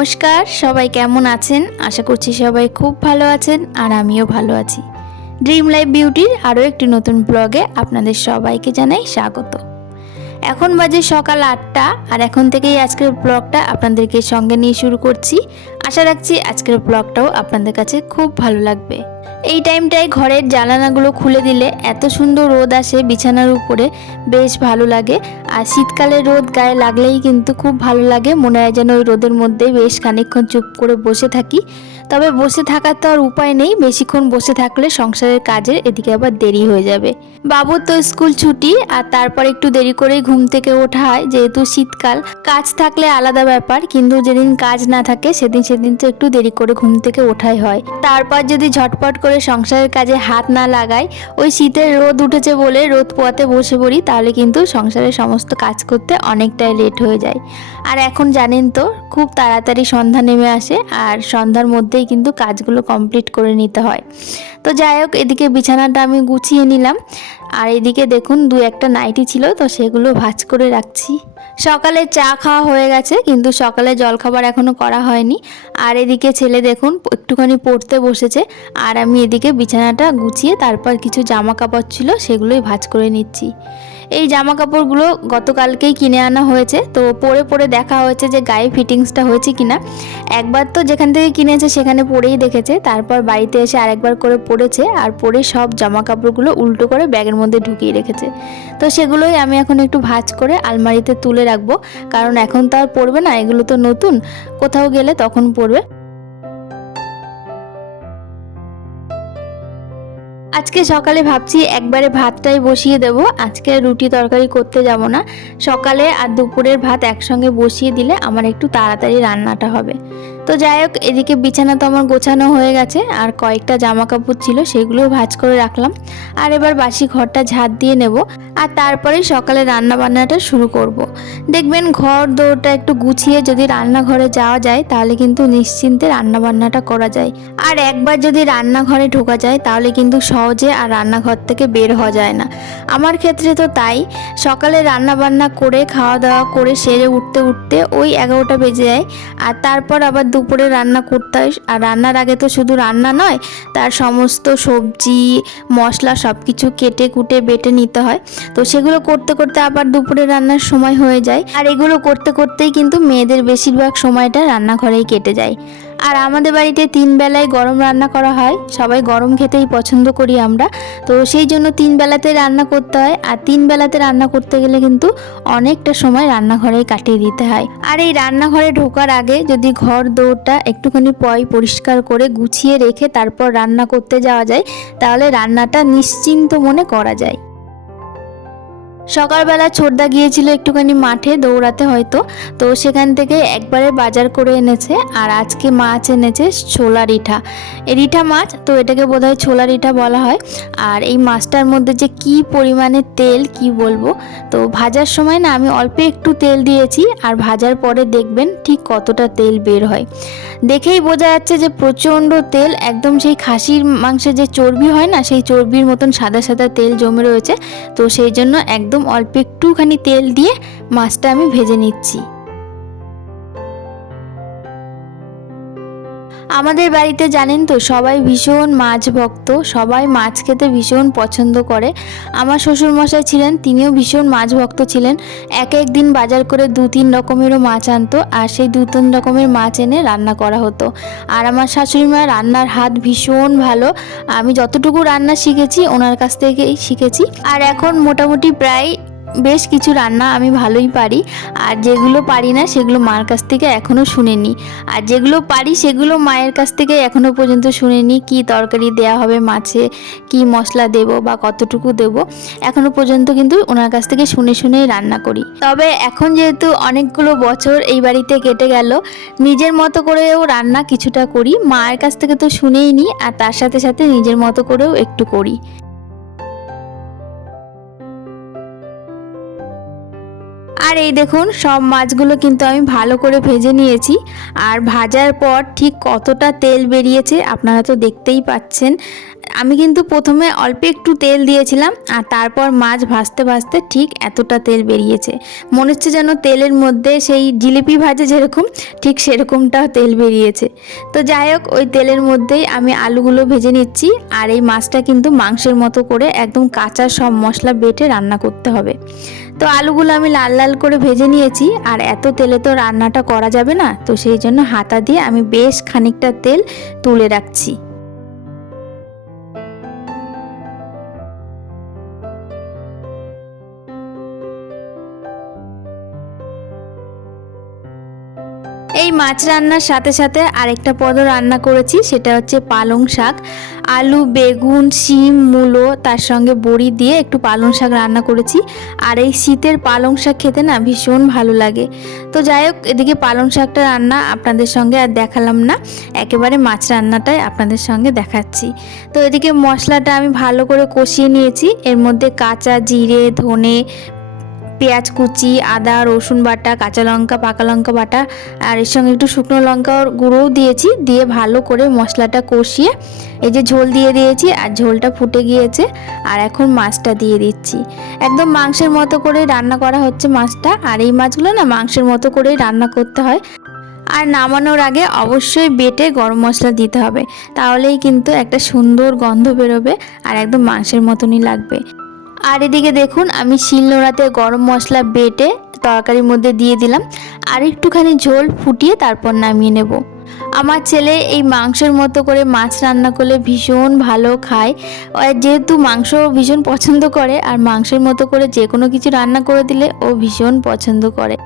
নমস্কার, সবাই কেমন আছেন? আশা করছি সবাই খুব ভালো আছেন আর আমিও ভালো আছি। ড্রিম লাইফ বিউটির আরও একটি নতুন ব্লগে আপনাদের সবাইকে জানাই স্বাগত। এখন বাজে সকাল 8টা আর এখন থেকেই আজকের ব্লগটা আপনাদেরকে সঙ্গে নিয়ে শুরু করছি। আশা রাখছি আজকের ব্লগটাও আপনাদের কাছে খুব ভালো লাগবে। এই টাইমটায় ঘরের জানালাগুলো খুলে দিলে এত সুন্দর রোদ আসে বিছানার উপরে, বেশ ভালো লাগে। আর শীতকালে রোদ গায়ে লাগলেই কিন্তু খুব ভালো লাগে, মনে হয় যেন ওই রোদের মধ্যে বেশ খানিকক্ষণ চুপ করে বসে থাকি। তবে বসে থাকার তো আর উপায় নেই, বেশিক্ষণ বসে থাকলে সংসারের কাজের এদিকে আবার দেরি হয়ে যাবে। বাবুর তো স্কুল ছুটি আর তারপর একটু দেরি করেই ঘুম থেকে ওঠা হয়, যেহেতু শীতকাল। কাজ থাকলে আলাদা ব্যাপার, কিন্তু যেদিন কাজ না থাকে সেদিন তো একটু দেরি করে ঘুম থেকে ওঠাই হয়। তারপর যদি ঝটপট করে সংসারের কাজে হাত না লাগাই, ওই শীতের রোদ উঠেছে বলে রোদ পোয়াতে বসে পড়ি, তাহলে কিন্তু সংসারের সমস্ত কাজ করতে অনেকটাই লেট হয়ে যায়। আর এখন জানেন তো খুব তাড়াতাড়ি সন্ধ্যা নেমে আসে আর সন্ধ্যার মধ্যেই কিন্তু কাজগুলো কমপ্লিট করে নিতে হয়। তো যাই হোক, এদিকে বিছানাটা আমি গুছিয়ে নিলাম আর এদিকে দেখুন দু একটা নাইটি ছিল, তো সেগুলো ভাঁজ করে রাখছি। সকালে চা খাওয়া হয়ে গেছে, কিন্তু সকালে জলখাবার এখনও করা হয়নি। আর এদিকে ছেলে দেখুন একটুখানি পড়তে বসেছে আর আমি এদিকে বিছানাটা গুছিয়ে তারপর কিছু জামা কাপড় ছিল সেগুলোই ভাঁজ করে নিচ্ছি। এই জামা কাপড়গুলো গতকালকেই কিনে আনা হয়েছে, তো পরে পরে দেখা হয়েছে যে গায়ে ফিটিংসটা হয়েছে কিনা। একবার তো যেখান থেকে কিনেছে সেখানে পরেই দেখেছে, তারপর বাড়িতে এসে আরেকবার করে পরেছে আর পরে সব জামা কাপড়গুলো উল্টো করে ব্যাগের মধ্যে ঢুকিয়ে রেখেছে। তো সেগুলোই আমি এখন একটু ভাঁজ করে আলমারিতে তুলে রাখবো, কারণ এখন তো আর পরবে না, এগুলো তো নতুন, কোথাও গেলে তখন পরবে। আজকে সকালে ভাবছি একবারে ভাতটাই বসিয়ে দেব, আজকে রুটি তরকারি করতে যাব না। সকালে আর দুপুরের ভাত একসঙ্গে বসিয়ে দিলে আমার একটু তাড়াতাড়ি রান্নাটা হবে। তো যাই হোক, এদিকে বিছানা তো আমার গোছানো হয়ে গেছে আর কয়েকটা জামা কাপড় ছিল সেগুলোও ভাঁজ করে রাখলাম। আর এবার বাসি ঘরটা ঝাড় দিয়ে নেব আর তারপরেই সকালে রান্না বান্নাটা শুরু করব। দেখবেন ঘর দৌড়টা একটু গুছিয়ে যদি রান্নাঘরে যাওয়া যায় তাহলে কিন্তু নিশ্চিন্তে রান্না বান্নাটা করা যায়। আর একবার যদি রান্নাঘরে ঢোকা যায় তাহলে কিন্তু সহজে আর রান্নাঘর থেকে বের হওয়া যায় না। আমার ক্ষেত্রে তো তাই, সকালে রান্না বান্না করে খাওয়া দাওয়া করে সেরে উঠতে উঠতে ওই 11টা বেজে যায়। আর তারপর আবার দুপুরে রান্না করতে হয়, আর রান্নার আগে তো শুধু রান্না নয়, তার সমস্ত সবজি মশলা সব কিছু কেটে কুটে বেটে নিতে হয়। তো সেগুলো করতে করতে আবার দুপুরে রান্নার সময় হয়ে যায়, আর এগুলো করতে করতেই কিন্তু মেয়েদের বেশিরভাগ সময়টা রান্নাঘরেই কেটে যায়। আর আমাদের বাড়িতে 3 বেলায় গরম রান্না করা হয়, সবাই গরম খেতেই পছন্দ করি আমরা, তো সেই জন্য 3 বেলাতে রান্না করতে হয়। আর 3 বেলাতে রান্না করতে গেলে কিন্তু অনেকটা সময় রান্নাঘরেই কাটিয়ে দিতে হয়। আর এই রান্নাঘরে ঢোকার আগে যদি ঘর দৌড়টা একটুখানি পরিষ্কার করে গুছিয়ে রেখে তারপর রান্না করতে যাওয়া যায়, তাহলে রান্নাটা নিশ্চিন্ত মনে করা যায়। সকালবেলা ছোটদা গিয়েছিল একটুখানি মাঠে দৌড়াতে হয়তো, তো সেখান থেকে একবারে বাজার করে এনেছে। আর আজকে মাছ এনেছে ছোলা রিঠা, রিঠা মাছ, তো এটাকে বোধহয় ছোলা রিঠা বলা হয়। আর এই মাছটার মধ্যে যে কি পরিমাণে তেল কি বলবো। তো ভাজার সময় না আমি অল্প একটু তেল দিয়েছি, আর ভাজার পরে দেখবেন ঠিক কতটা তেল বের হয়। দেখেই বোঝা যাচ্ছে যে প্রচণ্ড তেল, একদম সেই খাসির মাংসের যে চর্বি হয় না, সেই চর্বির মতন সাদা সাদা তেল জমে রয়েছে। তো সেই জন্য একদম অল্প একটুখানি তেল দিয়ে মাছটা আমি ভেজে নিচ্ছি। আমাদের বাড়িতে জানেন তো সবাই ভীষণ মাছ ভক্ত, সবাই মাছ খেতে ভীষণ পছন্দ করে। আমার শ্বশুরমশাই ছিলেন, তিনিও ভীষণ মাছ ভক্ত ছিলেন। এক এক দিন বাজার করে 2-3 রকমেরও মাছ আনতো, আর সেই 2-3 রকমের মাছ এনে রান্না করা হতো। আর আমার শাশুড়ি মা রান্নার হাত ভীষণ ভালো, আমি যতটুকু রান্না শিখেছি ওনার কাছ থেকেই শিখেছি। আর এখন মোটামুটি প্রায় বেশ কিছু রান্না আমি ভালোই পারি, আর যেগুলো পারি না সেগুলো মার কাছ থেকে এখনও শুনিনি। আর যেগুলো পারি সেগুলো মায়ের কাছ থেকে এখনও পর্যন্ত শুনিনি, কি তরকারি দেয়া হবে মাছে, কি মশলা দেব বা কতটুকু দেব, এখনও পর্যন্ত কিন্তু ওনার কাছ থেকে শুনে শুনেই রান্না করি। তবে এখন যেহেতু অনেকগুলো বছর এই বাড়িতে কেটে গেল, নিজের মতো করেও রান্না কিছুটা করি, মায়ের কাছ থেকে তো শুনেই নিই আর তার সাথে সাথে নিজের মতো করেও একটু করি। আর এই দেখুন সব মাছগুলো কিন্তু আমি ভালো করে ভেজে নিয়েছি, আর ভাজার পর ঠিক কতটা তেল বেরিয়েছে আপনারা তো দেখতেই পাচ্ছেন। আমি কিন্তু প্রথমে অল্প একটু তেল দিয়েছিলাম আর তারপর মাছ ভাজতে ভাজতে ঠিক এতটা তেল বেরিয়েছে। মনে হচ্ছে যেন তেলের মধ্যে সেই জিলিপি ভাজে যেরকম ঠিক সেরকমটা তেল বেরিয়েছে। তো যাই হোক, ওই তেলের মধ্যেই আমি আলুগুলো ভেজে নিচ্ছি। আর এই মাছটা কিন্তু মাংসের মতো করে একদম কাঁচা সব মশলা বেটে রান্না করতে হবে। তো আলুগুলো আমি লাল লাল করে ভেজে নিয়েছি। আর এত তেলে তো রান্নাটা করা যাবে না, তো সেই জন্য হাতা দিয়ে আমি বেশ খানিকটা তেল তুলে রাখছি। এই মাছ রান্নার সাথে সাথে আরেকটা পদও রান্না করেছি, সেটা হচ্ছে পালং শাক। আলু, বেগুন, শিম, মূলো তার সঙ্গে বড়ি দিয়ে একটু পালং শাক রান্না করেছি। আর এই শীতের পালং শাক খেতে না ভীষণ ভালো লাগে। তো যাই হোক, এদিকে পালং শাকটা রান্না আপনাদের সঙ্গে আর দেখালাম না, একেবারে মাছ রান্নাটাই আপনাদের সঙ্গে দেখাচ্ছি। তো এদিকে মশলাটা আমি ভালো করে কষিয়ে নিয়েছি। এর মধ্যে কাঁচা জিরে, ধনে, পেঁয়াজ কুচি, আদা রসুন বাটা, কাঁচা লঙ্কা, পাকা লঙ্কা বাটা আর এর সঙ্গে একটু শুকনো লঙ্কার গুঁড়োও দিয়েছি। দিয়ে ভালো করে মশলাটা কষিয়ে এই যে ঝোল দিয়ে দিয়েছি। আর ঝোলটা ফুটে গিয়েছে। আর এখন মাছটা দিয়ে দিচ্ছি। একদম মাংসের মতো করে রান্না করা হচ্ছে মাছটা। আর এই মাছগুলো না মাংসের মতো করেই রান্না করতে হয়। আর নামানোর আগে অবশ্যই বেটে গরম মশলা দিতে হবে, তাহলেই কিন্তু একটা সুন্দর গন্ধ বেরোবে আর একদম মাংসের মতনই লাগবে। আর এদিকে দেখুন, আমি শিলনোড়াতে গরম মশলা বেটে তরকারির মধ্যে দিয়ে দিলাম। আর একটুখানি ঝোল ফুটিয়ে তারপর নামিয়ে নেব। আমার ছেলে এই মাংসের মতো করে মাছ রান্না করলে ভীষণ ভালো খায়। যেহেতু মাংস ভীষণ পছন্দ করে, আর মাংসের মতো করে যে কোনো কিছু রান্না করে দিলে ও ভীষণ পছন্দ করে।